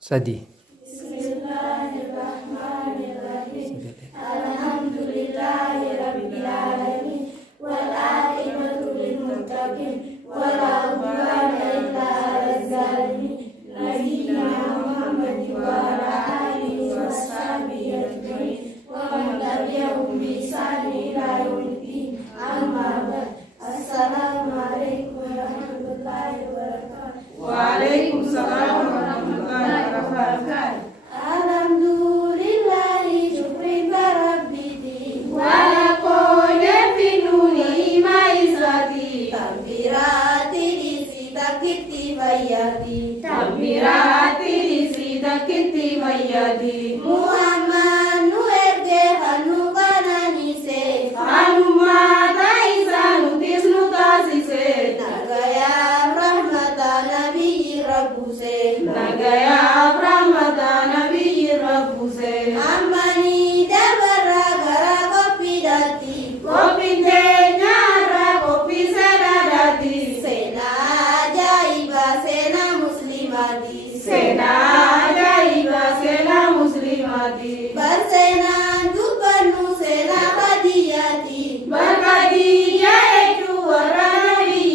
Sadi. Bismillahirrahmanirrahim. Alhamdulillahirabbil alamin wal aqibatu lil muttaqin wala udwana illa 'alal zalimin. Nabiyyina Muhammadin wa ala alihi washabihi ajmain wa man tabi'ahum bi ihsanin ila yaumiddin. Amma ba'd. Assalamualaikum warahmatullahi wabarakatuh. Waalaikumsalam warahmatullahi wabarakatuh. Alhamdulillahi syukrin karabbidi Wala qawla fi nuni maizati Tambirati disidakiti bayati Tamirati disidakiti mayadi Muhammad nuerge hanu kananise Hanumata isanu tisnu tasise Nagaya rahmatan nabi rabbuse Nagaya rahmatan nabi rabbuse Amani dabara gara kopi dati Kopi nyara kopi sedadati Sena ajaiba sena muslimati Sena ajaiba sena muslimati Bersena dupanu sena hadiyati Berkadiya itu warna nabi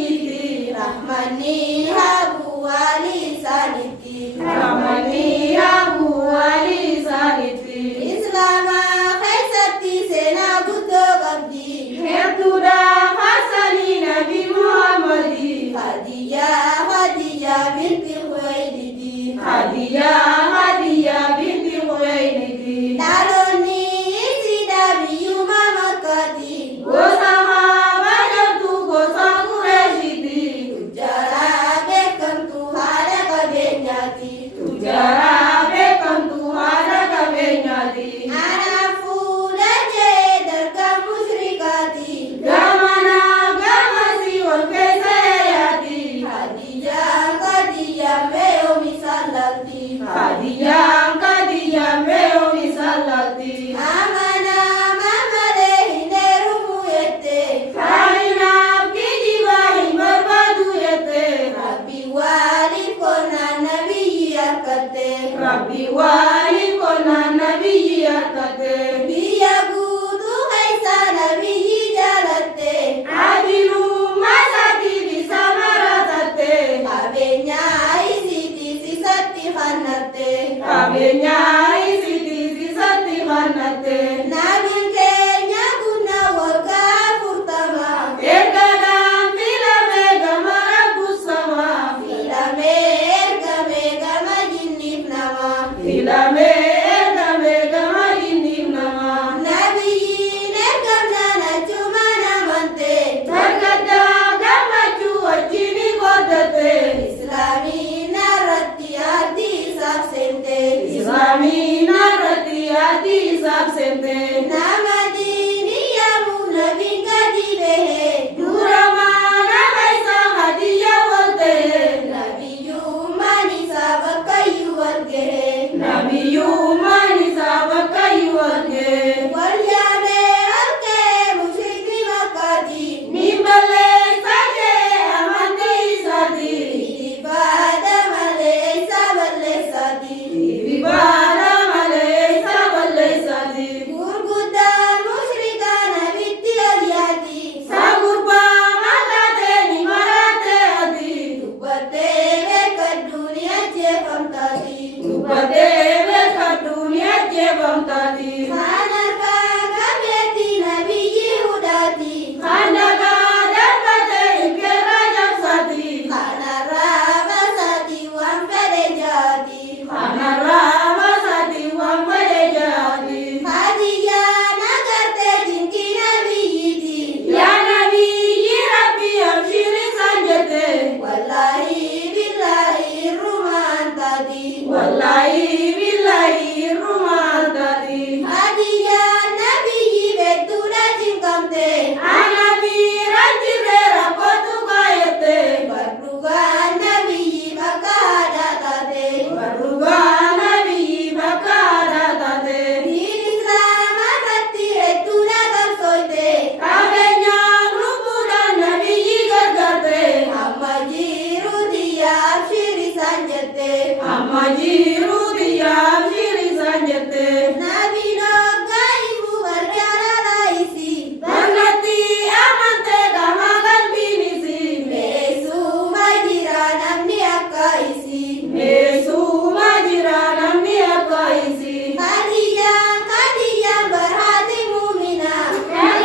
Rahmani habu wali saniti Ramani Abu Ali Saniti Islama khaisati sena buto gabdi Hertuda Hasani Nabi Muhammadi Hadiyah binti Khuwailidi Hadiah binti Khuwailidi Daloni isi dabi umamakati Gosama Bajartu Gosam Quraisyiti Tujara bekam tuhara kabenyati Tujara bekam Tuhara kabenyati Anafu daje darga musyrikati Gamana gamasi wal kesayati Khadijah meo misalati Hadiah meo misalati Amana mamale hinerumu yette Kaina kijiwahi berbadu yete Rabbi wali kona nabi yakate Rabbi wali kona nabi yakate Biya gudu haisa nabi jalate Adilu masati bisa maratate Kabenya isiti sisati khanate Kabenya isiti sisati khanate Nabi kenya guna waka furtama Ergadam filame gamara busama Filame ergame gama jinnif nama Filame ergame gama jinnif nama Nabiyin ergam nana cuma namante Terkata gamaju wajini kodate Islami narati adi sabsente Islami narati adi sabsente Nama dini yamu nabi gadi behe Durama namaisa hadiya walte Nabi yumani sabakayu wargehe Nabi yumani sabakayu walte Walyame alke musyrikri makadi Mimbale saje amante isadi Ibadah malaysa balesadi Ibada malaysa wale sadi Gurgudan musyrikan nabitti aliyati Sagurba matate ni marate adi Tubate bekat dunia jefam tadi Tupate beka dunia jebam tadi Sanarka kabeti nabi yihudati Kandaga dapate ike rajab sadi Kanara basati wan pedejati Kana rama sadi wang pada jadi Hadijah nagarte jinki nabi yidi Ya Nabi Rabbi amshiri sanjate Wallahi billahi ruman tadi Wallahi billahi rumal tadi Hadijah nabi betura jingkamte Anabi rajire rapotu kayate Berduga nabi maka datate Baruga Nabi baka datate Islam hati itu nagar soite Kabenya rupu dan Nabi gargate Amma jiru dia shiri sanjate Amaji Ruti Abshiri Sanjate Nabi Noga ibu berjala laisi Bangati Amante Damagan Binisi Mesu majira namni akaisi Mesu Majiranam Niakaisi Khadijah berhati mumina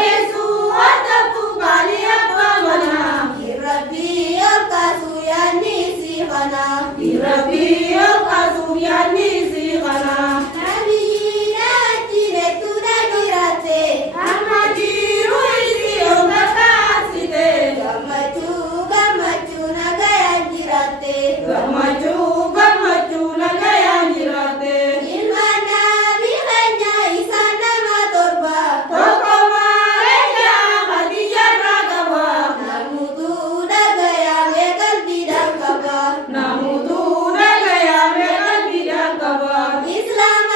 Yesu Ataku Kalia Pamana Rabbi al-kasuyani sihana Irabi Kasuyani Sikana Nabi Naji Betuda Girate Amati Ruisi Omakasite Gamaju Nagaya Girate Gamachu Nagayanjirate Ilmana bilanya isana matorba Tokoma Reja Khadijah Ragava Namutu Nagaya Megal Bidang Kaba Namutu Nagaya Megal Bidang Kaba Islam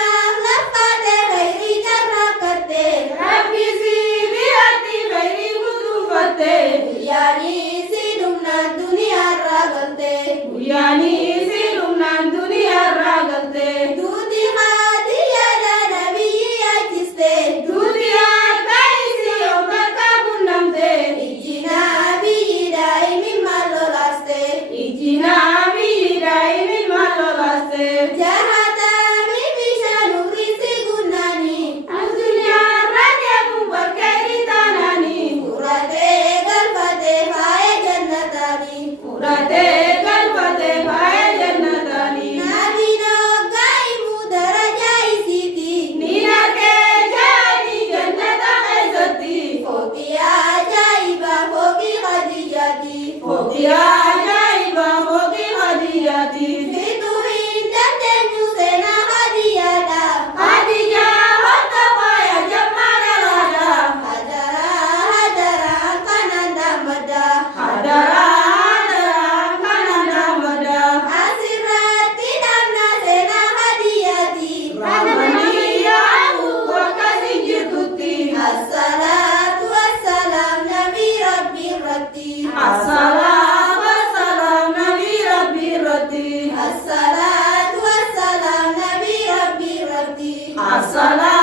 lafate khairi jarakate Rabbi Sibirati Khairi Mudufate Yani sidumna dunia ragante Uyani Silumnan Dunia Ragante Tuti hadiya da nabi ajiste Dunia Kaisi Omaka Bundamte Ijina bidai mimmalolaste Ijina Bidai Min Malolaste Jahata mibisha nurisi gunani Azunya Raja Kumbarkari Tanani Urate galfate hae jannatani Urate Kalpate Bhaya Jannatani Nabi no gaibu daraja isiti Nina ke jadi Jannata Aizati Foki ajaiba foki khadijati Fokia Jaiba Foki Hadiyati Fitu indah tenyu sena hadiyada Khadijah Watafaya Jamadalada Hadara kananda mada Hadara Kananda Mada Asirati damna sena hadiyati Ramaniya Wakasi Jituti Assalatu wassalam nabi rabbi rati Assalam Assalam Nabi Rabbi Rati Assalatu wassalam nabi rabbi rati Assalam